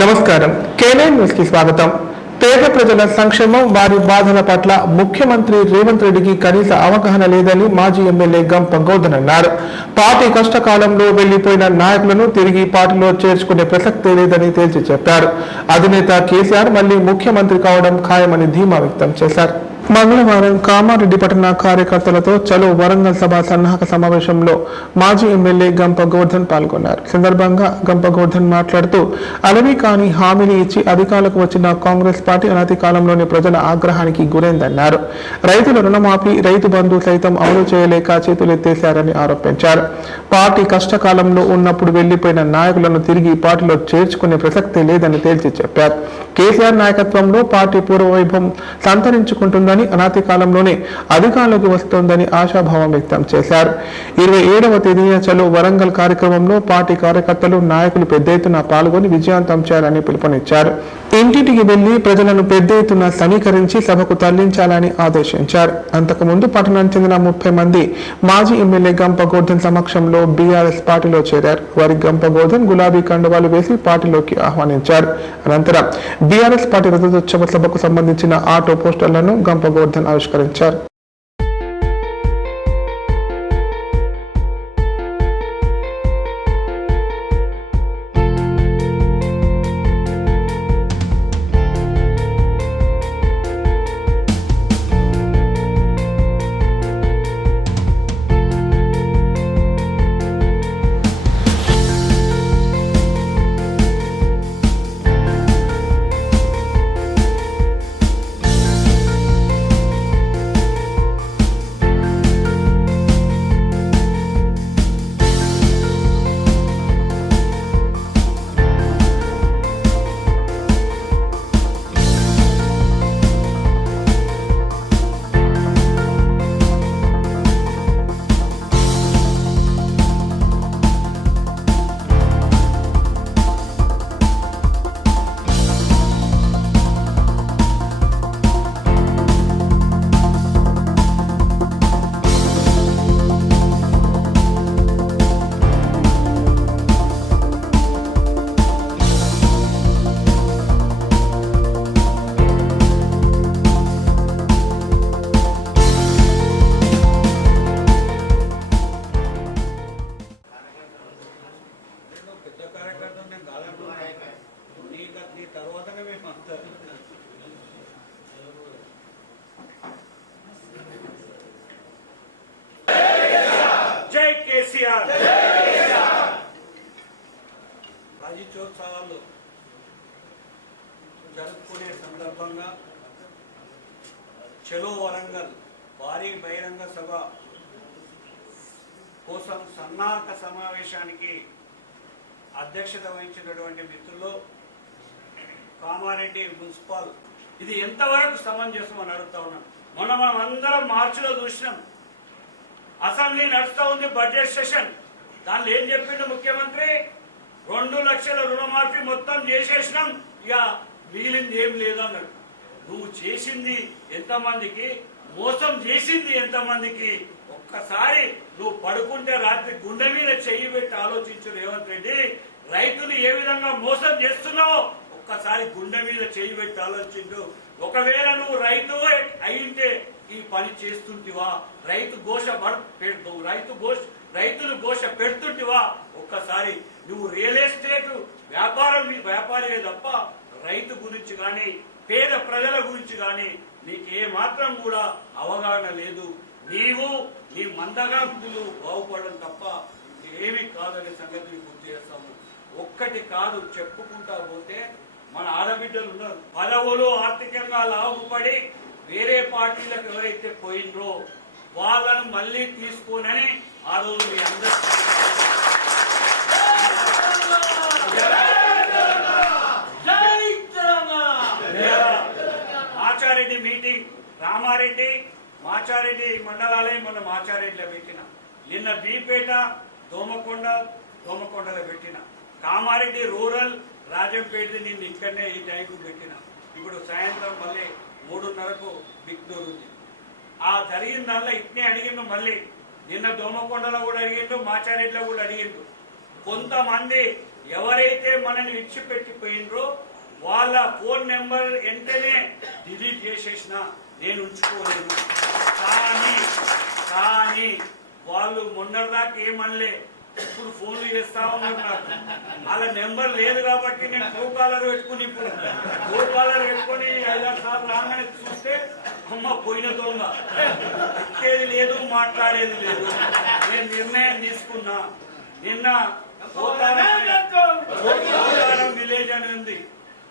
నమస్కారం. Canine news కి స్వాగతం. పేద ప్రజల సంక్షేమం, వారి బాధల పట్ల ముఖ్యమంత్రి రేవంత్ రెడ్డికి కనీస అవగాహన లేదని మాజీ ఎమ్మెల్యే గంప గోవర్ధన్ అన్నారు. పార్టీ కష్టకాలంలో వెళ్లిపోయిన నాయకులను తిరిగి పార్టీలో చేర్చుకునే ప్రసక్తే లేదని తేల్చి చెప్పారు. అధినేత కేసీఆర్ మళ్లీ ముఖ్యమంత్రి కావడం ఖాయమని ధీమా వ్యక్తం చేశారు. మంగళవారం కామారెడ్డి పట్టణ కార్యకర్తలతో చలో వరంగల్ సభ సన్నాహక సమావేశంలో మాజీ ఎమ్మెల్యే గంప గోవర్ధన్ పాల్గొన్నారు. సందర్భంగా గంప గోవర్ధన్ మాట్లాడుతూ అలవి కాని హామీలు ఇచ్చి అధికారులకు వచ్చిన కాంగ్రెస్ పార్టీ అనతి కాలంలోనే ప్రజల ఆగ్రహానికి గురైందన్నారు. రైతుల రుణమాఫీ, రైతు బంధు సైతం అమలు చేయలేక చేతులెత్తేశారని ఆరోపించారు. పార్టీ కష్టకాలంలో ఉన్నప్పుడు వెళ్లిపోయిన నాయకులను తిరిగి పార్టీలో చేర్చుకునే ప్రసక్తే లేదని తేల్చి చెప్పారు. కేసీఆర్ నాయకత్వంలో పార్టీ పూర్వవైభవం సంతరించుకుంటుందని, అనాతి కాలంలోనే అధికారంలోకి వస్తోందని ఆశాభావం వ్యక్తం చేశారు. 27వ తేదీన చలో వరంగల్ కార్యక్రమంలో పార్టీ కార్యకర్తలు, నాయకులు పెద్ద ఎత్తున పాల్గొని విజయవంతం చేయాలని పిలుపునిచ్చారు. ఇంటింటికి వెళ్లి ప్రజలను పెద్ద ఎత్తున సమీకరించి సభకు తరలించాలని ఆదేశించారు. అంతకుముందు పట్టణానికి చెందిన 30 మంది మాజీ ఎమ్మెల్యే గంప గోవర్ధన్ సమక్షంలో బీఆర్ఎస్ పార్టీలో చేరారు. వారి గంప గోవర్ధన్ గులాబీ కండువాలు వేసి పార్టీలోకి ఆహ్వానించారు. అనంతరం బీఆర్ఎస్ పార్టీ రథోత్సవ సభకు సంబంధించిన ఆటో పోస్టర్లను గంప గోవర్ధన్ ఆవిష్కరించారు. రాజోత్సవాలు జరుపుకునే సందర్భంగా చలో వరంగల్ భారీ బహిరంగ సభ కోసం సన్నాహక సమావేశానికి అధ్యక్షత వహించినటువంటి మిత్రులు కామారెడ్డి మున్సిపల్ ఇది ఎంతవరకు సమంజసం అని అడుగుతా ఉన్నాం. మొన్న మనం అందరం మార్చిలో చూసినాం, అసెంబ్లీ నడుస్తూ ఉంది, బడ్జెట్ సెషన్. దానిలో ఏం చెప్పిండు ముఖ్యమంత్రి? 2 లక్షల రుణమాఫీ మొత్తం చేసేసినాం, ఇక మిగిలింది ఏం లేదు అన్నాడు. నువ్వు చేసింది ఎంతమందికి, మోసం చేసింది ఎంతమందికి? ఒక్కసారి నువ్వు పడుకుంటే రాత్రి గుండె మీద చెయ్యి పెట్టి ఆలోచించు రేవంత్ రెడ్డి. రైతులు ఏ విధంగా మోసం చేస్తున్నావో ఒక్కసారి గుండె మీద చెయ్యి పెట్టి ఆలోచించు. ఒకవేళ నువ్వు రైతు అయింటే ఈ పని చేస్తుంటివా? రైతులు ఘోష పెడుతుంటివా? ఒక్కసారి నువ్వు రియల్ ఎస్టేట్ వ్యాపారమే తప్ప రైతు గురించి కానీ పేద ప్రజల గురించి కానీ నీకే మాత్రం కూడా అవగాహన లేదు. నీవు నీ మందగాంతులు బాగుపడడం తప్ప ఏమీ కాదనే సంగతి గుర్తు చేస్తాము. ఒక్కటి కాదు, చెప్పుకుంటా పోతే మన ఆడబిడ్డలు ఉన్నారు, పదవులు ఆర్థికంగా లాభపడి వేరే పార్టీలకు ఎవరైతే పోయినరో వాళ్ళను మళ్ళీ తీసుకోనని ఆ రోజు మీ అందరూ మాచారెడ్డి మీటింగ్, రామారెడ్డి మాచారెడ్డి మండలాలే మొన్న మాచారెడ్డిలో పెట్టిన, నిన్న బీపేట దోమకొండలో పెట్టిన, కామారెడ్డి రూరల్ రాజంపేట నిన్ను ఇక్కడనే ఈ టైంకు పెట్టిన. ఇప్పుడు సాయంత్రం మళ్ళీ 3:30కు బిక్నూరు ఉంది. ఆ జరిగిన దానిలో ఇట్నే అడిగిండు. మళ్ళీ నిన్న దోమకొండలో కూడా అడిగిండు, మాచారెడ్డిలో కూడా అడిగిండు. కొంతమంది ఎవరైతే మనని విడిచిపెట్టిపోయినరో వాళ్ళ ఫోన్ నెంబర్ వెంటనే డిలీట్ చేసేసిన నేను ఉంచుకోలేను. కానీ వాళ్ళు మొన్నటిదాకా ఏమనలే, ఇప్పుడు ఫోన్లు చేస్తా ఉన్నారు నాకు. వాళ్ళ నెంబర్ లేదు కాబట్టి నేను ట్రూ కాలర్ పెట్టుకుని ఇప్పుడు ట్రూ కాలర్ పెట్టుకుని 5-6 సార్లు రాగానే చూస్తే అమ్మ పోయిన దొంగ, ఎక్కేది లేదు మాట్లాడేది లేదు. నేను నిర్ణయం తీసుకున్నా. నిన్న పోతారం విలేజ్ అని ఉంది,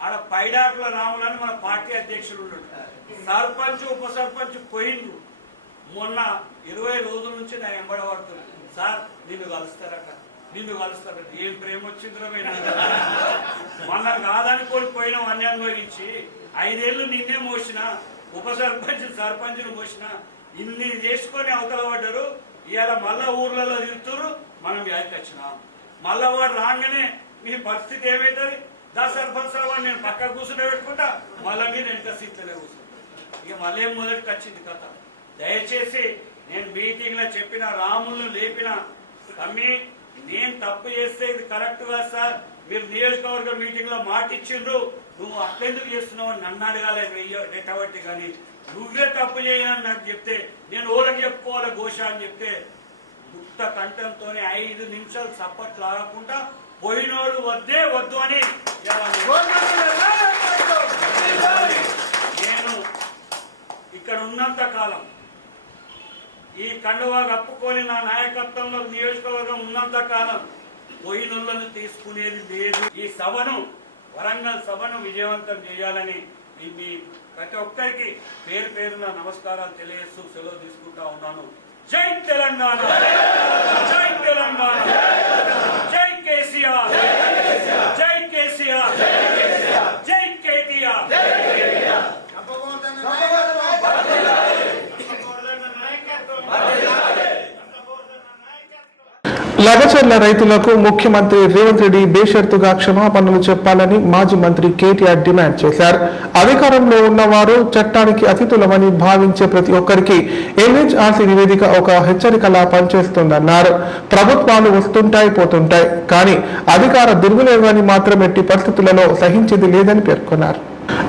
ఆడ పైడాకుల రాములు అని మన పార్టీ అధ్యక్షులు ఉన్నాడు. సర్పంచ్ ఉప సర్పంచ్ పోయిండ్రు. మొన్న 20 రోజుల నుంచి నా ఎంబడబడుతున్నాను, సార్ నిన్ను కలుస్తారట. ఏం ప్రేమ వచ్చిందిరా మన కాదనుకోని పోయినాం అన్యాయం గురించి. 5 ఏళ్ళు నిన్నే మోసిన, ఉప సర్పంచ్ను మోసిన, ఇన్ని చేసుకొని అవతల పడ్డారు. ఇవాళ మళ్ళా ఊర్లలో తిరుగుతారు, మనం వ్యాధికి వచ్చినాం. మళ్ళా వాడు రాగానే మీ పరిస్థితి ఏమవుతుంది? సర్పంచ్ సార్ నేను పక్క కూర్చుని పెట్టుకుంటా, మళ్ళీ మీరు వెనక సీట్లనే కూర్చుంటా. ఇక మళ్ళీ మొదటికి వచ్చింది కథ. దయచేసి నేను మీటింగ్ లో చెప్పిన, రాములను లేపిన, తమ్మి నేను తప్పు చేస్తే ఇది కరెక్ట్ గా సార్, మీరు నియోజకవర్గ మీటింగ్ లో మాట ఇచ్చిండ్రు, నువ్వు అట్లెందుకు చేస్తున్నావు అని నన్ను అడగాలి రెట్టబట్టి. కానీ నువ్వే తప్పు చేయని నాకు చెప్తే నేను ఓళ్ళకి చెప్పుకోవాలి ఘోష అని చెప్తే గుప్త కంఠంతోనే 5 నిమిషాలు సప్పట్లు ఆగకుండా పోయినోడు వద్దు అని నేను ఇక్కడ ఉన్నంత కాలం ఈ కండువా కప్పుకొని నా నాయకత్వంలో నియోజకవర్గం ఉన్నంత కాలం పోయినోళ్లను తీసుకునేది లేదు. ఈ సభను, వరంగల్ సభను విజయవంతం చేయాలని మీ ప్రతి ఒక్కరికి పేరు పేరున నమస్కారాలు తెలియజేస్తూ సెలవు తీసుకుంటా ఉన్నాను. జై తెలంగాణ, జై తెలంగాణ, జై కేసీఆర్, జై కేసీఆర్, జై కేటీఆర్. లగచర్ల రైతులకు ముఖ్యమంత్రి రేవంత్ రెడ్డి బేషరతుగా క్షమాపణలు చెప్పాలని మాజీ మంత్రి కేటీఆర్ డిమాండ్ చేశారు. అధికారంలో ఉన్నవారు చట్టానికి అతీతులమని భావించే ప్రతి ఒక్కరికి ఎన్హెచ్ఆర్సీ నివేదిక ఒక హెచ్చరికలా పనిచేస్తుందన్నారు. ప్రభుత్వాలు వస్తుంటాయి పోతుంటాయి, కానీ అధికార దుర్వినియోగాన్ని మాత్రం ఎట్టి పరిస్థితులలో సహించేది లేదని పేర్కొన్నారు.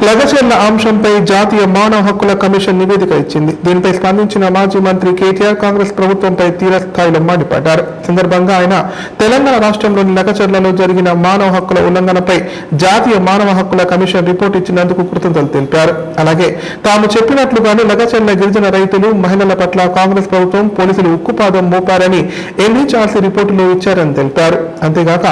లగచర్ల అంశంపై జాతీయ మానవ హక్కుల కమిషన్ నివేదిక ఇచ్చింది. దీనిపై స్పందించిన మాజీ మంత్రి కేటీఆర్ కాంగ్రెస్ ప్రభుత్వంపై తీవ్రస్థాయిలో మండిపడ్డారు. సందర్భంగా ఆయన తెలంగాణ రాష్ట్రంలోని లగచర్లలో జరిగిన మానవ హక్కుల ఉల్లంఘనపై జాతీయ మానవ హక్కుల కమిషన్ రిపోర్ట్ ఇచ్చినందుకు కృతజ్ఞతలు తెలిపారు. అలాగే తాము చెప్పినట్లుగానే లగచర్ల గిరిజన రైతులు, మహిళల పట్ల కాంగ్రెస్ ప్రభుత్వం, పోలీసులు ఉక్కుపాదం మోపారని ఎన్హెచ్ఆర్సీ రిపోర్టులో ఇచ్చారని తెలిపారు. అంతేగాక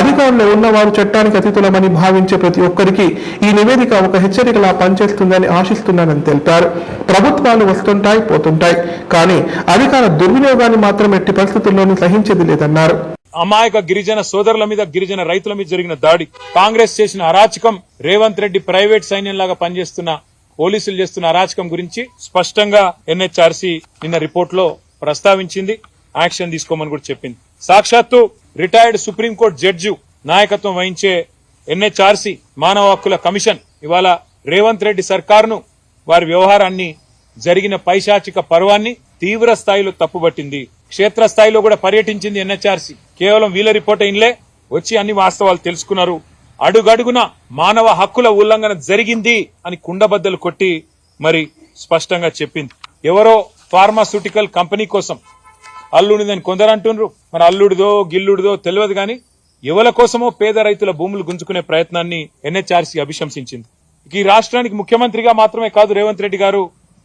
అధికారంలో ఉన్నవారు చట్టానికి అతీతులమని భావించే ప్రతి ఒక్కరికి ఈ నివేదిక ఒక హెచ్చరికలా పనిచేస్తుందని ఆశిస్తున్నానని తెలిపారు. ప్రభుత్వాలు వస్తుంటాయి పోతుంటాయి, కానీ అధికార దుర్వినియోగాన్ని మాత్రం ఎట్టి పరిస్థితుల్లోనూ సహించేది లేదన్నారు. అమాయక గిరిజన సోదరుల మీద, గిరిజన రైతుల మీద జరిగిన దాడి, కాంగ్రెస్ చేసిన అరాచకం, రేవంత్ రెడ్డి ప్రైవేట్ సైన్యంలాగా పనిచేస్తున్న పోలీసులు చేస్తున్న అరాచకం గురించి స్పష్టంగా ఎన్హెచ్ఆర్సీ నిన్న రిపోర్ట్ లో ప్రస్తావించింది. యాక్షన్ తీసుకోమని కూడా చెప్పింది. సాక్షాత్తు రిటైర్డ్ సుప్రీంకోర్టు జడ్జి నాయకత్వం వహించే ఎన్హెచ్ఆర్సీ మానవ హక్కుల కమిషన్ ఇవాళ రేవంత్ రెడ్డి సర్కారును, వారి వ్యవహారాన్ని, జరిగిన పైశాచిక పర్వాన్ని తీవ్ర స్థాయిలో తప్పుబట్టింది. క్షేత్రస్థాయిలో కూడా పర్యటించింది ఎన్హెచ్ఆర్సీ. కేవలం వీళ్ళ రిపోర్ట్ ఇన్లే వచ్చి అన్ని వాస్తవాలు తెలుసుకున్నారు. అడుగడుగున మానవ హక్కుల ఉల్లంఘన జరిగింది అని కుండబద్దలు కొట్టి మరి స్పష్టంగా చెప్పింది. ఎవరో ఫార్మాస్యూటికల్ కంపెనీ కోసం అల్లుడిదని కొందరు అంటున్నారు. మరి అల్లుడిదో గిల్లుడిదో తెలియదు, గాని ఎవల కోసమో పేద రైతుల భూములు గుంజుకునే ప్రయత్నాన్ని ఎన్హెచ్ఆర్సీ అభిశంసించింది. ఈ రాష్ట్రానికి ముఖ్యమంత్రిగా మాత్రమే కాదు రేవంత్ రెడ్డి గారు,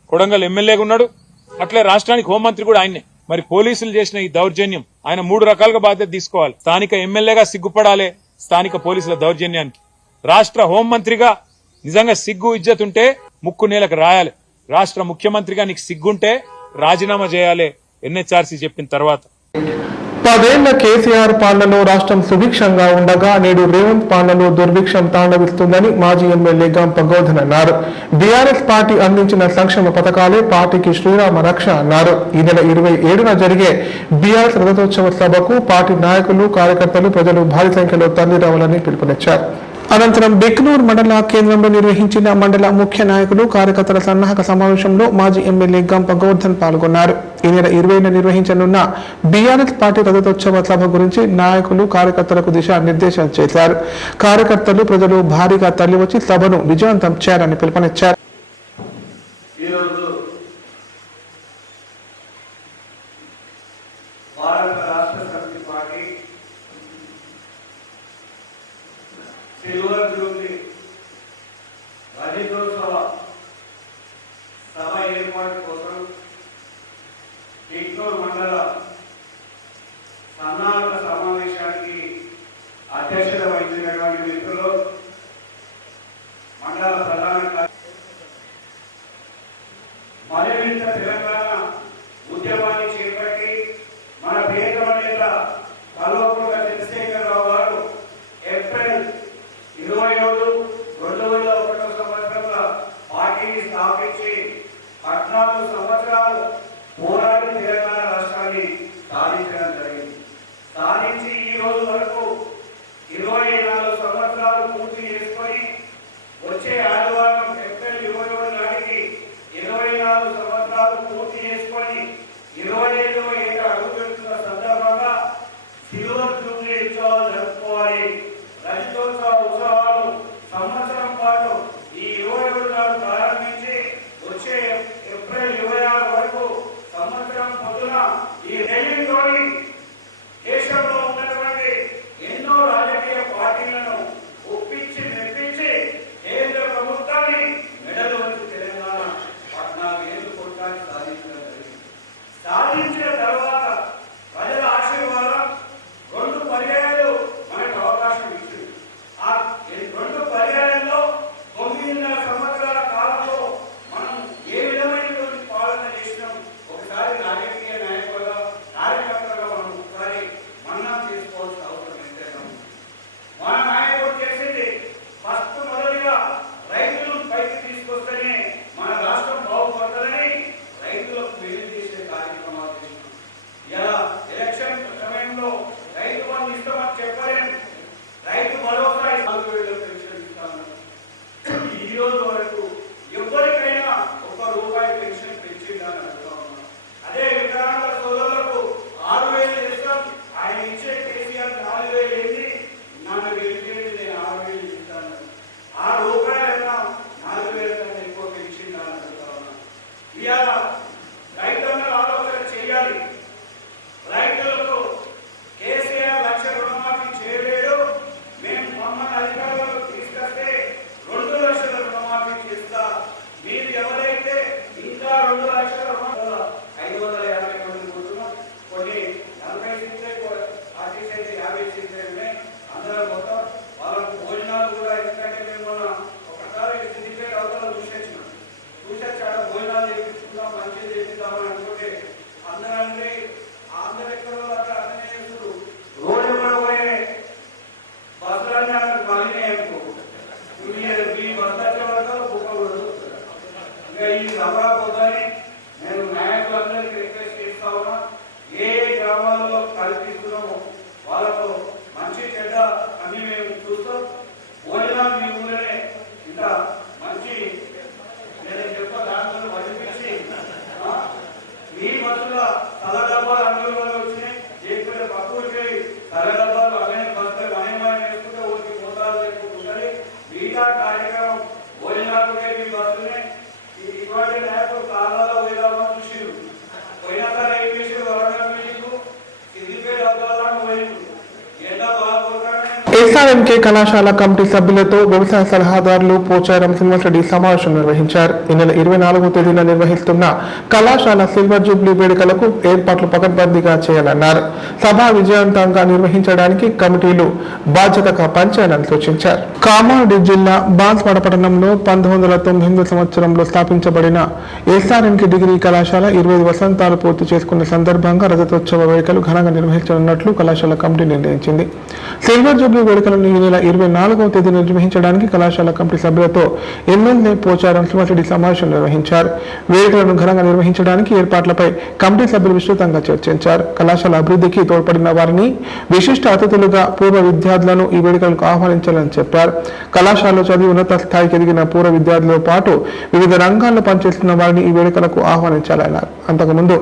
కొడంగల్ ఎమ్మెల్యేగా ఉన్నాడు. అట్లే రాష్ట్రానికి హోంమంత్రి కూడా ఆయనే. మరి పోలీసులు చేసిన ఈ దౌర్జన్యం ఆయన 3 రకాలుగా బాధ్యత తీసుకోవాలి. స్థానిక ఎమ్మెల్యేగా సిగ్గుపడాలి స్థానిక పోలీసుల దౌర్జన్యానికి. రాష్ట్ర హోంమంత్రిగా నిజంగా సిగ్గు ఇజ్జత్ ఉంటే ముక్కు నేలకు రాయాలి. రాష్ట్ర ముఖ్యమంత్రిగా నీకు సిగ్గుంటే రాజీనామా చేయాలి ఎన్హెచ్ఆర్సీ చెప్పిన తర్వాత. 10 ఏళ్ల కేసీఆర్ పాలనలో రాష్ట్రం సుభిక్షంగా ఉండగా నేడు రేవంత్ పాలనలో దుర్భిక్షం తాండవిస్తుందని మాజీ ఎమ్మెల్యే గంప గోధన్ అన్నారు. బీఆర్ఎస్ పార్టీ అందించిన సంక్షేమ పథకాలే పార్టీకి శ్రీరామ రక్ష అన్నారు. ఈ నెల 27న జరిగే బీఆర్ఎస్ రథోత్సవ సభకు పార్టీ నాయకులు, కార్యకర్తలు, ప్రజలు భారీ సంఖ్యలో తరలిరావాలని పిలుపునిచ్చారు. అనంతరం బిక్నూర్ మండల కేంద్రంలో నిర్వహించిన మండల ముఖ్య నాయకులు కార్యకర్తల సన్నాహక సమావేశంలో మాజీ ఎమ్మెల్యే గంప గోవర్ధన్ పాల్గొన్నారు. ఈ నెల 20న నిర్వహించనున్న బీఆర్ఎస్ పార్టీ రథోత్సవ సభ గురించి నాయకులు కార్యకర్తలకు దిశానిర్దేశం చేశారు. కార్యకర్తలు ప్రజలు భారీగా తరలివచ్చి సభను విజయవంతం చేయాలని పిలుపునిచ్చారు. సిల్వర్ జూబ్లీ రజతోత్సవ సభ ఏర్పాటు కోసం బిక్నూర్ మండల సన్నాహక సమావేశానికి అధ్యక్షత వహించినటువంటి మిత్రులు మండల ప్రధాన మరింత తెలంగాణ ఉద్యమాన్ని చేపట్టి మన ప్రియతమ నేత కల్వకుంట్ల చంద్రశేఖరరావు గారు ఏప్రిల్ 27, 2001 సంవత్సరంలో పార్టీని స్థాపించి 14 సంవత్సరాలు పోరాడి తెలంగాణ రాష్ట్రాన్ని సాధించడం జరిగింది. సాధించి ఈ రోజు వరకు 24 సంవత్సరాలు పూర్తి చేసుకొని వచ్చే ఆదివారం ఏప్రిల్ 27 నాటికి 24 సంవత్సరాలు పూర్తి చేసుకొని 25వ ఏట అడుగుపెడుతున్న సందర్భంగా సిల్వర్ జూబ్లీ ఉత్సవాలు జరుపుకోవాలి. రజతోత్సవ ఉత్సవాలు సంవత్సరం పాటు ఈ 27 నాడు ప్రారంభించి వచ్చే ఏప్రిల్ 26 వరకు సంవత్సరం పొద్దున ఈ రైలుతోని దేశంలో ఉన్నటువంటి ఎన్నో రాజకీయ పార్టీలను ఒప్పించి మెప్పించి కేంద్ర ప్రభుత్వాన్ని మెడలు వంచి తెలంగాణ 14 ఏళ్ళు కొట్టాన్ని సాధించడం జరిగింది. సాధించిన తర్వాత ప్రజల ఆశీర్వాదం 2 పర్యాయాలు మనకు అవకాశం ఇచ్చింది. ఆ 2 పర్యాయాల్లో 9.5 సంవత్సరాల కాలంలో మనం ఏ విధమైనటువంటి పాలన చేసినాం ఒకసారి రాజకీయ నాయకులుగా కార్యకర్తలుగా మనం ఒకసారి మన్నా చేసుకోవాల్సిన అవసరం ఎంతైనా. మన నాయకుడు చేసింది ఫస్ట్ మొదలుగా రైతులను పైకి తీసుకొస్తేనే మన రాష్ట్రం బాగుపడుతుందని రైతులకు మేలు చేసే కార్యక్రమాలు చేసినాం. ఇలా ఎలక్షన్ సమయంలో రైతు బంధు ఇస్తామని చెప్పలేము. రైతు భరోసా 4,000 పెన్షన్ ఇస్తాను. ఈ రోజు వరకు ఎవరికైనా ₹1 పెన్షన్ పెంచిందని అడుగుతా ఉన్నాం. అదే వికలాంగ సోదరులకు 6,000 ఇస్తాం. ఆయన ఇచ్చే కేసీఆర్ 4,000 ఏంటి, నన్ను గెలిచేది నేను 6,000 ఇస్తాను. ₹6 4,000 కన్నా ఎక్కువ పెంచిందని అడుగుతా ఉన్నాం. ఇవాళ రైతులను ఆలోచన చేయాలి. రైతులకు కేసీఆర్ 1,00,000 రుణమాఫీ చేయలేడు. మేము మమ్మల్ని అధికారులకు తీసుకొస్తే 2 లక్షల రుణమాఫీ చేస్తా. మీరు ఎవరైతే ఇంకా 2 లక్షల రుణమాఫీ 550 మంది కూర్చున్నాం. కొన్ని 40 సీట్లు, 40 సీట్లు, 50 సీట్లు ఉన్నాయి. అందరం మొత్తం వాళ్ళకు భోజనాలు కూడా, ఎందుకంటే మేము మొన్న ఒకసారి సిద్దిపేట అవతల చూసొచ్చి ఆడ భోజనాలు చేయించుకుందాం, మంచిది చేపిద్దామని అనుకుంటే అందరంటే అందరు ఎక్కడో అక్కడ అర్థం చేస్తున్నారు. రోడ్డు కూడా పోయే బస్సులన్నీ అక్కడ మళ్ళీ అనుకో మీ బస్సు వచ్చే వరకు బుక్క కూడా ఇంకా ఈ రమణపోతాని నేను నాయకులందరికీ రిక్వెస్ట్ చేస్తా ఉన్నా. ఏ గ్రామాలలో కల్పిస్తున్నామో వాళ్ళకు మంచి చెడ్డ అన్ని మేము చూస్తాం. భోజనాలు మీ ఊళ్ళనే ఇంత మంచి నేను చెప్ప దాంట్లో వదిలిపించి మీ బస్సుల తల డబ్బాలు అందులో వచ్చినాయి. లేకపోతే పక్కూరికి తల డబ్బాలు అనే బస్సులు అనిమాయం వేసుకుంటే ఊరికి మోతాదు లేకుంటుంది. మిగతా కార్యక్రమం భోజనాలు మీ బస్సునే ఇటువంటి నాయకులు కాలాల్లో పోయిదామని చూసిరు. పోయినా సరే ఏం చేసారు, వరంగల్ మీకు సిద్దిపేట అవతలను పోయిండు. ఎండ బాగా పోతాడని ఎస్ఆర్ఎంకే కళాశాల కమిటీ సభ్యులతో వ్యవసాయ సలహాదారులు పోచారం శ్రీనివాసరెడ్డి సమావేశం నిర్వహించారు. ఈ నెల 24వ తేదీన నిర్వహిస్తున్న కళాశాల సిల్వర్ జూబ్లీ వేడుకలకు ఏర్పాట్లు పకడ్బందీగా చేయాలన్నారు. సభ విజయవంతంగా నిర్వహించడానికి కమిటీలు బాధ్యతగా పనిచేయాలని సూచించారు. కామారెడ్డి జిల్లా బాన్స్వాడ పట్టణంలో 1998 సంవత్సరంలో స్థాపించబడిన ఎస్ఆర్ఎంకే డిగ్రీ కళాశాల 25 వసంతాలు పూర్తి చేసుకున్న సందర్భంగా రజతోత్సవ వేడుకలు ఘనంగా నిర్వహించనున్నట్లు కళాశాల కమిటీ నిర్ణయించింది. సిల్వర్ జూబ్లీ వేడుకలను ఈ నెల 24వ తేదీన నిర్వహించడానికి కళాశాల కమిటీ సభ్యులతో ఎమ్మెల్యే పోచారం శ్రీమతి సమావేశం నిర్వహించారు. వేడుకలను ఘనంగా నిర్వహించడానికి ఏర్పాట్లపై కమిటీ సభ్యులు విస్తృతంగా చర్చించారు. కళాశాల అభివృద్ధికి తోడ్పడిన వారిని, విశిష్ట అతిథులుగా పూర్వ విద్యార్థులను ఈ వేడుకలకు ఆహ్వానించాలని చెప్పారు. కళాశాలలో చదివి ఉన్నత స్థాయికి ఎదిగిన పూర్వ విద్యార్థులతో పాటు వివిధ రంగాల్లో పనిచేస్తున్న వారిని ఈ వేడుకలకు ఆహ్వానించాలన్నారు. అంతకుముందు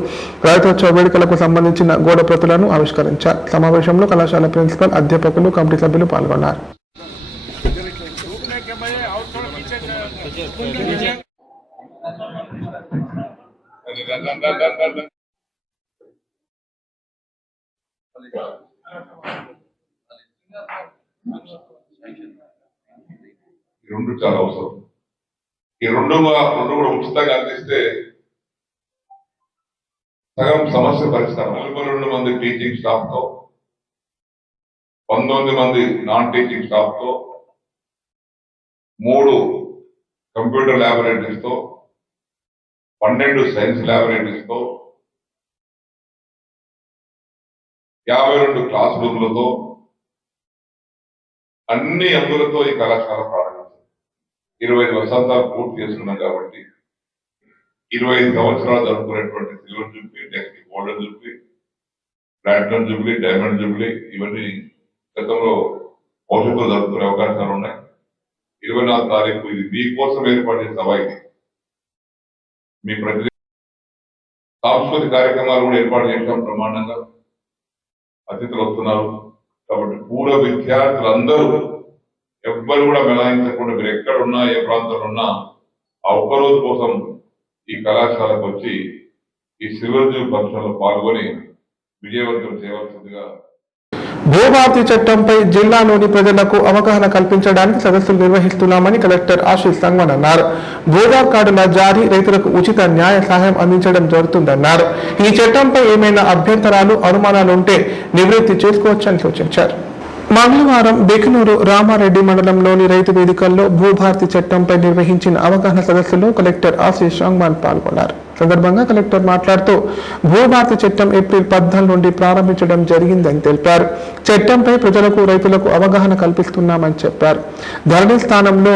రైతోత్సవ వేడుకలకు సంబంధించిన గోడ ప్రతులను ఆవిష్కరించారు. సమావేశంలో కళాశాల ప్రిన్సిపల్, అధ్యాపకులు, కమిటీ సభ్యులు పాల్గొన్నారు. రెండు చాలా అవసరం. ఈ రెండు కూడా ఉచితంగా అందిస్తే సగం సమస్య పరిష్కారం. 42 మంది టీచింగ్ స్టాఫ్ తో, 19 మంది నాన్ టీచింగ్ స్టాఫ్ తో, 3 కంప్యూటర్ ల్యాబొరేటరీస్ తో, 12 సైన్స్ ల్యాబొరేటరీస్ తో, 52 క్లాస్ రూమ్లతో, అన్ని అంగులతో ఈ కళాశాల ప్రారంభించారు. 25 వసంతాలు పూర్తి చేసుకున్నాం కాబట్టి 25 సంవత్సరాలు జరుపుకునేటువంటి silver jubilee, next golden jubilee, platinum jubilee, diamond jubilee ఇవన్నీ గతంలో భవిష్యత్తులో జరుపుకునే అవకాశాలు ఉన్నాయి. 24వ తారీఖు ఇది మీకోసం ఏర్పాటు చేసిన సభ. ఇది మీ ప్రతి సాంస్కృతిక కార్యక్రమాలు కూడా ఏర్పాటు చేసాం బ్రహ్మాండంగా. అతిథులు వస్తున్నారు కాబట్టి పూర్వ విద్యార్థులందరూ ఎవ్వరు కూడా మినహాయించకుండా మీరు ఎక్కడున్నా, ఏ ప్రాంతంలో ఉన్నా ఆ ఒక్కరోజు కోసం ఈ కళాశాలకు వచ్చి ఈ సిల్వర్ జూబ్లీ ఫంక్షన్ లో పాల్గొని విజయవంతం చేయవలసిందిగా. భూభారతి చట్టంపై జిల్లాలోని ప్రజలకు అవగాహన కల్పించడానికి సదస్సులు నిర్వహిస్తున్నామని కలెక్టర్ ఆశీష్ సంగ్వాన్ అన్నారు. భూదార్ కార్డుల జారీ, రైతులకు ఉచిత న్యాయ సహాయం అందించడం జరుగుతుందన్నారు. ఈ చట్టంపై ఏమైనా అభ్యంతరాలు, అనుమానాలు ఉంటే నివృత్తి చేసుకోవచ్చని సూచించారు. మంగళవారం బెకనూరు రామారెడ్డి మండలంలోని రైతు వేదికల్లో భూభారతి చట్టంపై నిర్వహించిన అవగాహన సదస్సులో కలెక్టర్ ఆశీష్ సంగ్వాన్ పాల్గొన్నారు. సందర్భంగా కలెక్టర్ మాట్లాడుతూ భూభారతి చట్టం ఏప్రిల్ 14 నుండి ప్రారంభించడం జరిగిందని తెలిపారు. చట్టంపై ప్రజలకు, రైతులకు అవగాహన కల్పిస్తున్నామని చెప్పారు. ధరణి స్థానంలో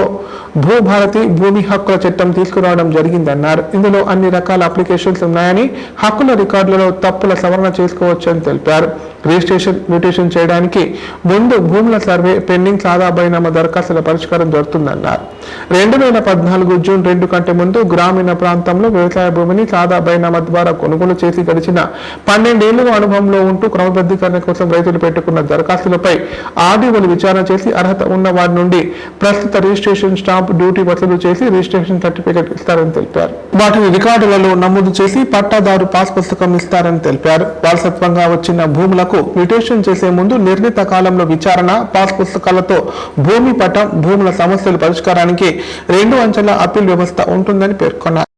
భూభారతి, భూమి హక్కుల చట్టం తీసుకురావడం జరిగిందన్నారు. ఇందులో అన్ని రకాల అప్లికేషన్స్ ఉన్నాయని, హక్కుల రికార్డులలో తప్పుల సవరణ చేసుకోవచ్చని తెలిపారు. రిజిస్ట్రేషన్, మ్యూటేషన్ చేయడానికి ముందు భూముల సర్వే, పెండింగ్ సాదా బైనామా దరఖాస్తుల పరిష్కారం జరుగుతుందన్నారు. 2014 జూన్ 2 కంటే ముందు గ్రామీణ ప్రాంతంలో వ్యవసాయ భూమిని సాదా బైనామా ద్వారా కొనుగోలు చేసి గడిచిన 12 ఏళ్లుగా అనుభవంలో ఉంటూ క్రమబద్ధీకరణ కోసం రైతులు పెట్టుకున్న దరఖాస్తులపై ఆర్డీఓలు విచారణ చేసి అర్హత ఉన్న వారి నుండి ప్రస్తుత రిజిస్ట్రేషన్ స్టాంప్ డ్యూటీ వసూలు చేసి రిజిస్ట్రేషన్ సర్టిఫికెట్ ఇస్తారని తెలిపారు. వాటిని రికార్డులలో నమోదు చేసి పట్టాదారు పాస్ పుస్తకం ఇస్తారని తెలిపారు. వారసత్వంగా వచ్చిన భూములకు మ్యూటేషన్ చేసే ముందు నిర్ణీత కాలంలో విచారణ, పాస్ పుస్తకాలతో భూమి పట్టం, భూముల సమస్యల పరిష్కారానికి 2 అంచెల అప్పీల్ వ్యవస్థ ఉంటుందని పేర్కొన్నారు.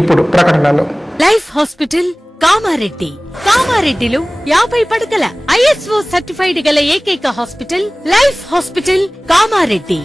ఇప్పుడు ప్రకటనలు. Life hospital Kamareddy. కామారెడ్డిలో 50 పడకల ISO సర్టిఫైడ్ గల ఏకైక hospital life hospital Kamareddy.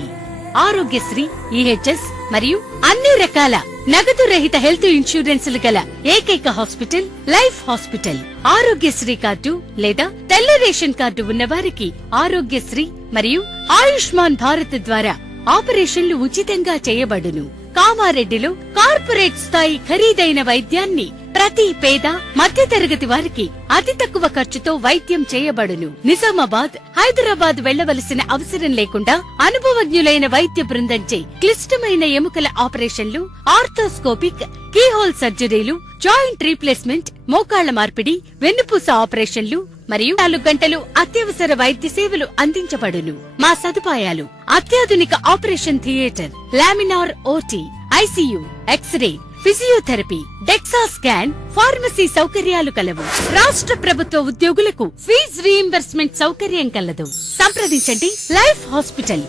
Aarogyasri, EHS మరియు అన్ని రకాల నగదు రహిత హెల్త్ ఇన్సూరెన్స్లు గల ఏకైక hospital life hospital. Aarogyasri card లేదా తెల్ల రేషన్ కార్డు ఉన్న వారికి ఆరోగ్యశ్రీ మరియు ఆయుష్మాన్ భారత్ ద్వారా ఆపరేషన్లు ఉచితంగా చేయబడును. కామారెడ్డిలో కార్పొరేట్ స్థాయి ఖరీదైన వైద్యాన్ని ప్రతి పేద మధ్యతరగతి వారికి అతి తక్కువ ఖర్చుతో వైద్యం చేయబడును. నిజామాబాద్, హైదరాబాద్ వెళ్లవలసిన అవసరం లేకుండా అనుభవజ్ఞులైన వైద్య బృందంచే క్లిష్టమైన ఎముకల ఆపరేషన్లు, ఆర్థోస్కోపిక్, కీహోల్ సర్జరీలు, జాయింట్ రీప్లేస్మెంట్, మోకాళ్ల మార్పిడి, వెన్నుపూస ఆపరేషన్లు మరియు 4 గంటలు అత్యవసర వైద్య సేవలు అందించబడును. మా సదుపాయాలు: అత్యాధునిక operation theatre, laminar OT, ICU, X ray, physiotherapy, dexa scan, pharmacy సౌకర్యాలు కలవు. రాష్ట్ర ప్రభుత్వ ఉద్యోగులకు ఫీజు రీయింబర్స్మెంట్ సౌకర్యం కలదు. సంప్రదించండి లైఫ్ హాస్పిటల్.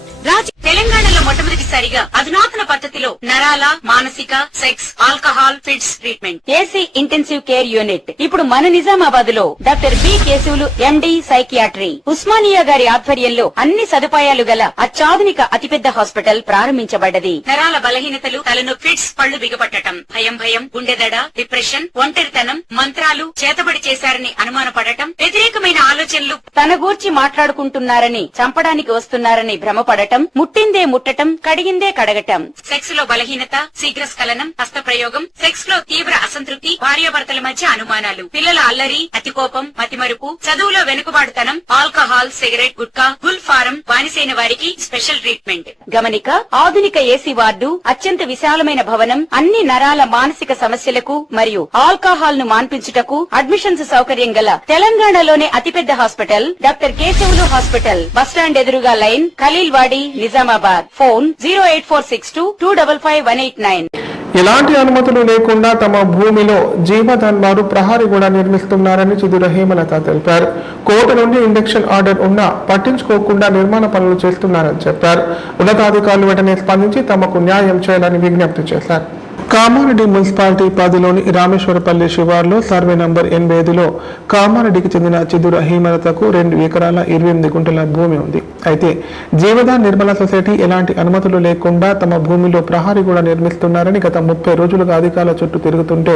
తెలంగాణలో మొట్టమొదటిసారిగా అధునాతన పద్ధతిలో నరాల, మానసిక, sex, alcohol, fits treatment, AC intensive care unit ఇప్పుడు మన నిజామాబాద్ లో doctor B Keshavulu MD psychiatry, Osmania గారి ఆధ్వర్యంలో అన్ని సదుపాయాలు గల అత్యాధునిక అతిపెద్ద హాస్పిటల్ ప్రారంభించబడ్డది. నరాల బలహీనతలు, తలనొప్పి, ఫిట్స్, పళ్లు బిగపట్టడం, భయం, గుండెదడ, డిప్రెషన్, ఒంటరితనం, మంత్రాలు చేతబడి చేశారని అనుమానపడటం, వ్యతిరేకమైన ఆలోచనలు, తన గూర్చి మాట్లాడుకుంటున్నారని, చంపడానికి వస్తున్నారని భ్రమపడటం, ముట్టిందే ముట్టటం, కడిగిందే కడగటం, సెక్స్ లో బలహీనత, శీఘ్రస్ఖలనం, హస్తప్రయోగం, సెక్స్ లో తీవ్ర అసంతృప్తి, భార్యాభర్తల మధ్య అనుమానాలు, పిల్లల అల్లరి, అతికోపం, మతిమరుపు, చదువులో వెనుకబాటుతనం, alcohol, cigarette, gutka, Gul form బానిసైన వారికి స్పెషల్ ట్రీట్మెంట్. గమనిక: ఆధునిక ఏసీ వార్డు, అత్యంత విశాలమైన భవనం, అన్ని నరాల మానసిక సమస్యలకు మరియు ఆల్కహాల్ ను మాన్పించుటకు అడ్మిషన్స్ సౌకర్యం గల తెలంగాణలోనే అతిపెద్ద hospital doctor Keshavulu hospital, bus stand ఎదురుగా లైన్, ఖలీల్ వాడి, నిజామాబాద్. ఫోన్ 08462255189. ఎలాంటి అనుమతులు లేకుండా తమ భూమిలో జీవధన్ వారు ప్రహారీ కూడా నిర్మిస్తున్నారని చిదుర హేమలత తెలిపారు. కోర్టు నుండి ఇంజెక్షన్ ఆర్డర్ ఉన్నా పట్టించుకోకుండా నిర్మాణ పనులు చేస్తున్నారని చెప్పారు. ఉన్నతాధికారులు వెంటనే స్పందించి తమకు న్యాయం చేయాలని విజ్ఞప్తి చేశారు. కామారెడ్డి మున్సిపాలిటీ పరిధిలోని రామేశ్వరపల్లి శివార్లో సర్వే నంబర్ 85లో కామారెడ్డికి చెందిన చిదుర హేమలతకు 2 ఎకరాల 28 గుంటల భూమి ఉంది. అయితే జీవదాన్ నిర్మల సొసైటీ ఎలాంటి అనుమతులు లేకుండా తమ భూమిలో ప్రహారీ కూడా నిర్మిస్తున్నారని గత 30 రోజులుగా అధికారుల చుట్టూ తిరుగుతుంటే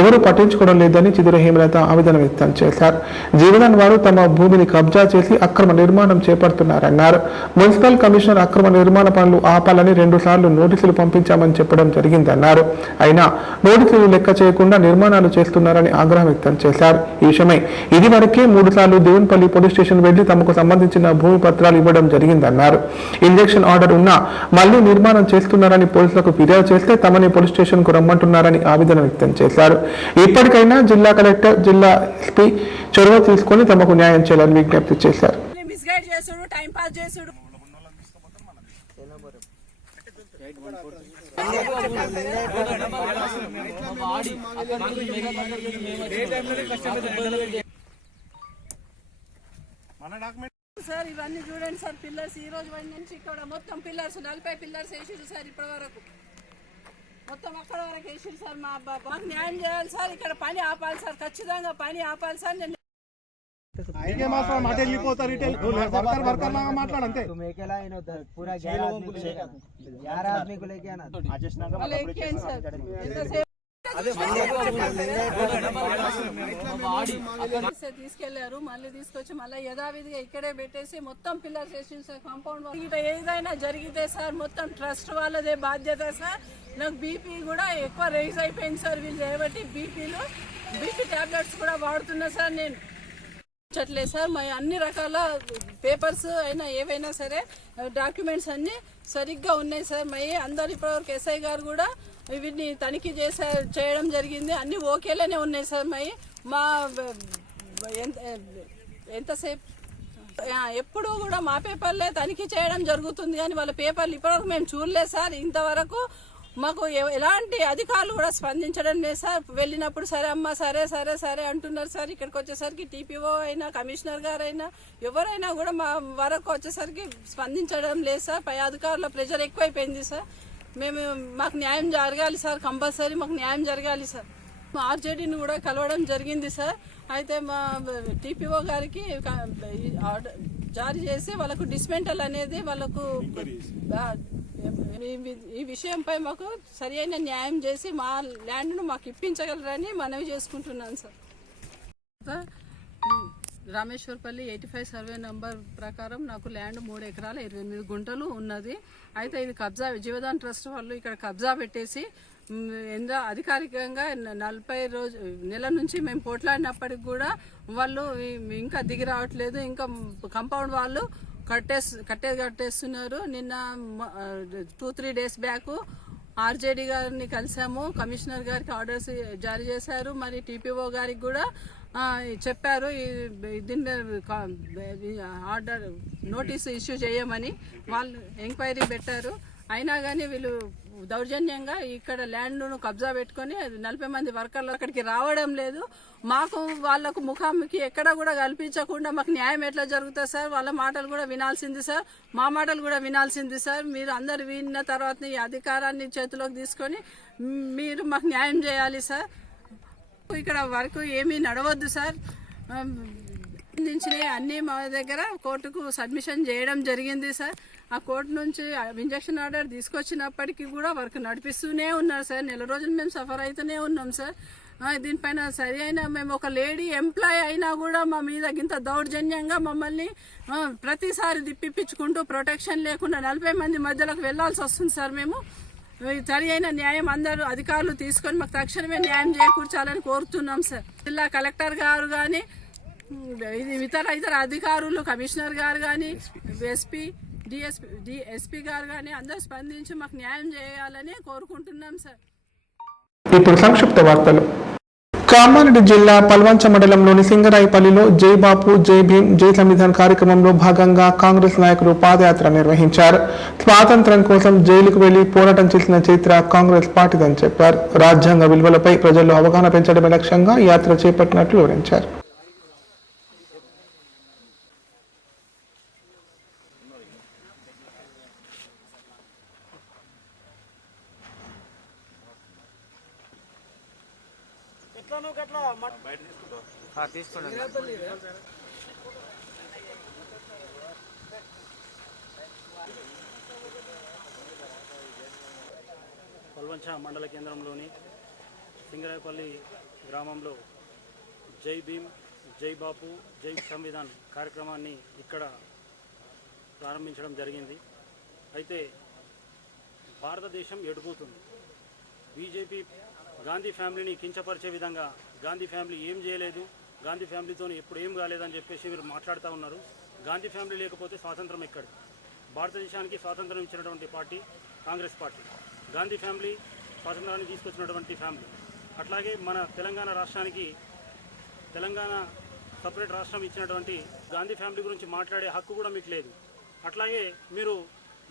ఎవరూ పట్టించుకోవడం లేదని చిదుర హేమలత ఆవేదన వ్యక్తం చేశారు. జీవదాన్ వారు తమ భూమిని కబ్జా చేసి అక్రమ నిర్మాణం చేపడుతున్నారన్నారు. మున్సిపల్ కమిషనర్ అక్రమ నిర్మాణ పనులు ఆపాలని 2 సార్లు నోటీసులు పంపించామని చెప్పడం జరిగిందన్నారు. అయినా నోటీసులు లెక్క చేయకుండా నిర్మాణాలు చేస్తున్నారని ఆగ్రహం వ్యక్తం చేశారు. ఈ విషయమై ఇదివరకే 3 సార్లు దేవునిపల్లి పోలీస్ స్టేషన్ వెళ్లి తమకు సంబంధించిన భూమి పత్రాలు ఇవ్వడం జరిగిందన్నారు. ఇంజెక్షన్ ఆర్డర్ ఉన్నా మళ్లీ నిర్మాణం చేస్తున్నారని పోలీసులకు ఫిర్యాదు చేస్తే తమని పోలీస్ స్టేషన్ కు రమ్మంటున్నారని ఆవేదన వ్యక్తం చేశారు. ఇప్పటికైనా జిల్లా కలెక్టర్, జిల్లా ఎస్పీ చొరవ తీసుకుని తమకు న్యాయం చేయాలని విజ్ఞప్తి చేశారు. సార్ ఇవన్నీ చూడండి సార్, పిల్లర్స్ ఈ రోజు వాడి నుంచి ఇక్కడ మొత్తం పిల్లర్స్ 40 పిల్లర్స్ వేసిరు సార్. ఇప్పటి వరకు మొత్తం అక్కడ వరకు వేసిరు సార్. మాకు న్యాయం చేయాలి సార్, ఇక్కడ పని ఆపాలి సార్, ఖచ్చితంగా పని ఆపాలి సార్. నేను తీసుకెళ్లారు, మళ్ళీ తీసుకొచ్చి మళ్ళీ యథావిధిగా ఇక్కడే పెట్టేసి మొత్తం పిల్లర్స్ వేసి సార్. కాంపౌండ్ ఏదైనా జరిగితే సార్ మొత్తం ట్రస్ట్ వాళ్ళదే బాధ్యత సార్. నాకు బీపీ కూడా ఎక్కువ రైజ్ అయిపోయింది సార్ వీళ్ళు చేయబట్టి. బీపీ టాబ్లెట్స్ కూడా వాడుతున్నా సార్. నేను చట్లేదు సార్, మా అన్ని రకాల పేపర్స్ అయినా ఏవైనా సరే డాక్యుమెంట్స్ అన్ని సరిగ్గా ఉన్నాయి సార్. మా అందరు ఇప్పటివరకు ఎస్ఐ గారు కూడా వీటిని తనిఖీ చేయడం జరిగింది, అన్ని ఓకేలానే ఉన్నాయి సార్. మా ఎంతసేపు ఎప్పుడు కూడా మా పేపర్లే తనిఖీ చేయడం జరుగుతుంది, కానీ వాళ్ళ పేపర్లు ఇప్పటివరకు మేము చూడలేదు సార్. ఇంతవరకు మాకు ఎలాంటి అధికారులు కూడా స్పందించడం లేదు సార్. వెళ్ళినప్పుడు సరే అమ్మ సరే సరే సరే అంటున్నారు సార్. ఇక్కడికి వచ్చేసరికి టీపీఓ అయినా కమిషనర్ గారైనా ఎవరైనా కూడా మా వరకు వచ్చేసరికి స్పందించడం లేదు సార్. పై అధికారుల ప్రెజర్ ఎక్కువైపోయింది సార్. మాకు న్యాయం జరగాలి సార్, కంపల్సరీ మాకు న్యాయం జరగాలి సార్. మా ఆర్జేడీని కూడా కలవడం జరిగింది సార్. అయితే మా టీపీఓ గారికి జారీ చేసి వాళ్ళకు డిస్మెంటల్ అనేది వాళ్ళకు ఈ విషయంపై మాకు సరి అయిన న్యాయం చేసి మా ల్యాండ్ను మాకు ఇప్పించగలరని మనవి చేసుకుంటున్నాను సార్. రామేశ్వర్పల్లి 85 సర్వే నంబర్ ప్రకారం నాకు ల్యాండ్ 3 ఎకరాల 28 గుంటలు ఉన్నది. అయితే ఇది కబ్జా జీవదాన్ ట్రస్ట్ వాళ్ళు ఇక్కడ కబ్జా పెట్టేసి అధికారికంగా 40 నెల నుంచి మేము పోట్లాడినప్పటికి కూడా వాళ్ళు ఇంకా దిగి రావట్లేదు. ఇంకా కాంపౌండ్ వాళ్ళు కట్టేస్తున్నారు. నిన్న 2-3 డేస్ బ్యాక్ ఆర్జేడీ గారిని కలిసాము. కమిషనర్ గారికి ఆర్డర్స్ జారీ చేశారు. మరి టీపీఓ గారికి కూడా చెప్పారు దీన్ని ఆర్డర్ నోటీస్ ఇష్యూ చేయమని. వాళ్ళు ఎంక్వైరీ పెట్టారు. అయినా కానీ వీళ్ళు దౌర్జన్యంగా ఇక్కడ ల్యాండ్ను కబ్జా పెట్టుకొని 40 మంది వర్కర్లు అక్కడికి రావడం లేదు. మాకు వాళ్లకు ముఖాముఖి ఎక్కడ కూడా కల్పించకుండా మాకు న్యాయం ఎట్లా జరుగుతుంది సార్? వాళ్ళ మాటలు కూడా వినాల్సింది సార్, మా మాటలు కూడా వినాల్సింది సార్. మీరు అందరు విన్న తర్వాత ఈ అధికారాన్ని చేతిలోకి తీసుకొని మీరు మాకు న్యాయం చేయాలి సార్. ఇక్కడ వరకు ఏమీ నడవద్దు సార్. సంబంధించినవి అన్నీ మా దగ్గర కోర్టుకు సబ్మిషన్ చేయడం జరిగింది సార్. ఆ కోర్టు నుంచి ఇంజక్షన్ ఆర్డర్ తీసుకొచ్చినప్పటికీ కూడా వర్క్ నడిపిస్తూనే ఉన్నారు సార్. నెల రోజులు మేము సఫర్ అవుతూనే ఉన్నాం సార్. దీనిపైన సరి అయిన మేము ఒక లేడీ ఎంప్లాయ్ అయినా కూడా మా మీద ఇంత దౌర్జన్యంగా మమ్మల్ని ప్రతిసారి దిప్పిపించుకుంటూ ప్రొటెక్షన్ లేకుండా 40 మంది మధ్యలోకి వెళ్లాల్సి వస్తుంది సార్. మేము సరి అయిన న్యాయం అందరూ అధికారులు తీసుకొని మాకు తక్షణమే న్యాయం చేకూర్చాలని కోరుతున్నాం సార్. జిల్లా కలెక్టర్ గారు కానీ ఇతర అధికారులు, కమిషనర్ గారు కానీ, ఎస్పీ, డిఎస్పీ గారు కానీ అందరూ స్పందించి మాకు న్యాయం చేయాలని కోరుకుంటున్నాం సార్. ఇప్పుడు సంక్షిప్త వార్తలు. కామారెడ్డి జిల్లా పల్వంచ మండలంలోని సింగరాయిపల్లిలో జై బాపు జై భీమ్ జై సంవిధాన్ కార్యక్రమంలో భాగంగా కాంగ్రెస్ నాయకులు పాదయాత్ర నిర్వహించారు. స్వాతంత్ర్యం కోసం జైలుకు వెళ్లి పోరాటం చేసిన చరిత్ర కాంగ్రెస్ పార్టీదని చెప్పారు. రాజ్యాంగ విలువలపై ప్రజల్లో అవగాహన పెంచడమే లక్ష్యంగా యాత్ర చేపట్టినట్లు వివరించారు. పల్వంచ మండల కేంద్రంలోని సింగరాయపల్లి గ్రామంలో జై భీమ్ జై బాపు జై సంవిధాన్ కార్యక్రమాన్ని ఇక్కడ ప్రారంభించడం జరిగింది. అయితే భారతదేశం ఎడిపోతుంది. బీజేపీ గాంధీ ఫ్యామిలీని కించపరిచే విధంగా గాంధీ ఫ్యామిలీ ఏం చేయలేదు, గాంధీ ఫ్యామిలీతో ఎప్పుడు ఏం కాలేదని చెప్పేసి మీరు మాట్లాడుతూ ఉన్నారు. గాంధీ ఫ్యామిలీ లేకపోతే స్వాతంత్రం ఎక్కడ? భారతదేశానికి స్వాతంత్రం ఇచ్చినటువంటి party Congress party. Gandhi family స్వాతంత్రాన్ని తీసుకొచ్చినటువంటి ఫ్యామిలీ. అట్లాగే మన తెలంగాణ రాష్ట్రానికి తెలంగాణ సపరేట్ రాష్ట్రం ఇచ్చినటువంటి గాంధీ ఫ్యామిలీ గురించి మాట్లాడే హక్కు కూడా మీకు లేదు. అట్లాగే మీరు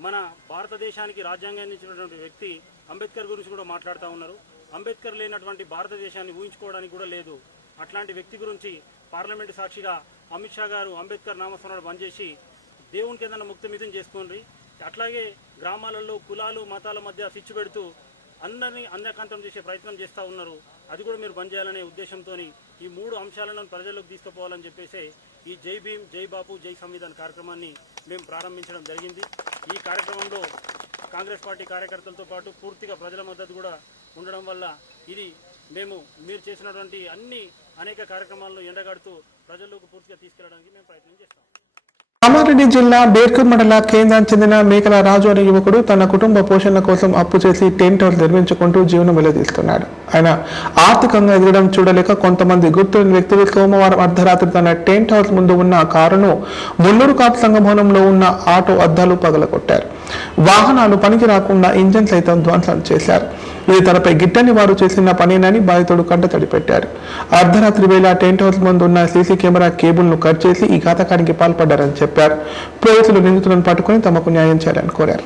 మన భారతదేశానికి రాజ్యాంగాన్ని ఇచ్చినటువంటి వ్యక్తి అంబేద్కర్ గురించి కూడా మాట్లాడుతూ ఉన్నారు. అంబేద్కర్ లేనటువంటి భారతదేశాన్ని ఊహించుకోవడానికి కూడా లేదు. అట్లాంటి వ్యక్తి గురించి పార్లమెంటు సాక్షిగా అమిత్ షా గారు అంబేద్కర్ నామస్మరణ బంద్ చేసి దేవునికి ఏదైనా ముక్తమితం చేసుకోండి. అట్లాగే గ్రామాలలో కులాలు మతాల మధ్య సిచ్చు పెడుతూ అందరినీ అన్యకాంతం చేసే ప్రయత్నం చేస్తూ ఉన్నారు. అది కూడా మీరు బంద్ చేయాలనే ఉద్దేశంతో ఈ 3 అంశాలను ప్రజల్లోకి తీసుకుపోవాలని చెప్పేసి ఈ జై భీమ్ జై బాపు జై సంవిధాన్ కార్యక్రమాన్ని మేము ప్రారంభించడం జరిగింది. ఈ కార్యక్రమంలో కాంగ్రెస్ పార్టీ కార్యకర్తలతో పాటు పూర్తిగా ప్రజల మద్దతు కూడా ఉండడం వల్ల ఇది మీరు చేసినటువంటి అనేక కార్యక్రమాలను ఎండగడుతూ ప్రజల్లోకి పూర్తిగా తీసుకెళ్లడానికి మేము ప్రయత్నం చేస్తాం. కామారెడ్డి జిల్లా బేర్కూర్ మండల కేంద్రానికి చెందిన మేకల రాజు అనే యువకుడు తన కుటుంబ పోషణ కోసం అప్పు చేసి టెంట్ హౌస్ నిర్మించుకుంటూ జీవనం వెల్లదీస్తున్నాడు. ఆయన ఆర్థికంగా ఎదగడం చూడలేక కొంతమంది గుర్తులేని వ్యక్తులు సోమవారం అర్ధరాత్రి తన టెంట్ హౌస్ ముందు ఉన్న కారును ముల్లూరు కాపు సంఘ భవనంలో ఉన్న ఆటో అద్దాలు పగలగొట్టారు. వాహనాలు పనికి రాకుండా ఇంజన్ సైతం ధ్వంసం చేశారు. ఇది తనపై గిట్టని వారు చేసిన పనేనని బాధితుడు కంటతడి పెట్టారు. అర్ధరాత్రి వేళ టెంట్ హౌస్ ముందు ఉన్న సీసీ కెమెరా కేబుల్ ను కట్ చేసి ఈ ఘాతకానికి పాల్పడ్డారని చెప్పారు. పోలీసులు నిందితులను పట్టుకుని తమకు న్యాయం చేయాలని కోరారు.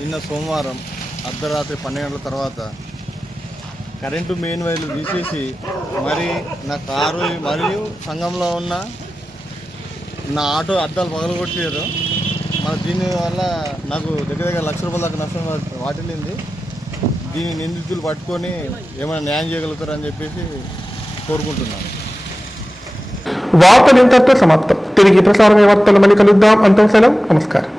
నిన్న సోమవారం అర్ధరాత్రి 12 గంటల తర్వాత కరెంటు మెయిన్ వైర్లు తీసేసి మరి నా కారు మరియు సంఘంలో ఉన్న నా ఆటో అద్దాలు పగలగొట్టారు. మన దీనివల్ల నాకు దగ్గర దగ్గర ₹1,00,000 దాకా నష్టం వాటిల్లింది. దీని నిందితులు పట్టుకొని ఏమైనా న్యాయం చేయగలుగుతారని చెప్పేసి కోరుకుంటున్నాను. వార్తలు ఇంతటితో సమాప్తం. తిరిగి ప్రసారమయ్యే వార్తలు మళ్ళీ కలుద్దాం. అంతం సెలవు. నమస్కారం.